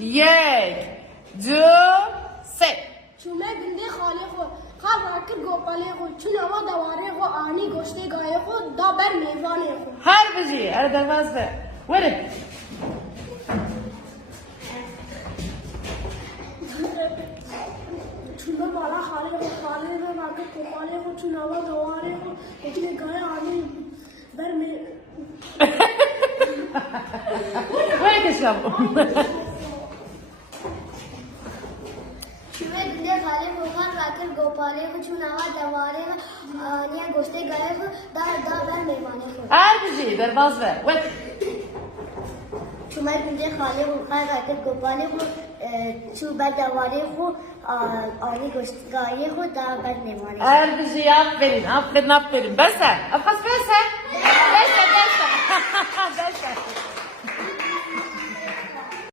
یک دو سه چومه گندê xalê xwe xal rakir gopalê xwe çû nava dewarê xwe anî goştê gayê xwe da ber mêvanê xwe. هر بجی ار درواز به ورد çûme mala xalê xwe xalê ve rakir gopalê xwe çû nava dewarê xwe goştê gayê anî ber ورد کشم çûme gundê xalê xwe xal rakir gopalê xwe çû nava dewarê xwe anî goştê gayê xwe da ber mêvanê xwe. هر بجی درواز به ورد çûme gundê xalê xwe xal rakir gopalê xwe çû ber dewarê xwe anî goştê gayê xwe da ber mêvanê xwe. هر بجی آفرین آفرین آفرین بسه افاس بسه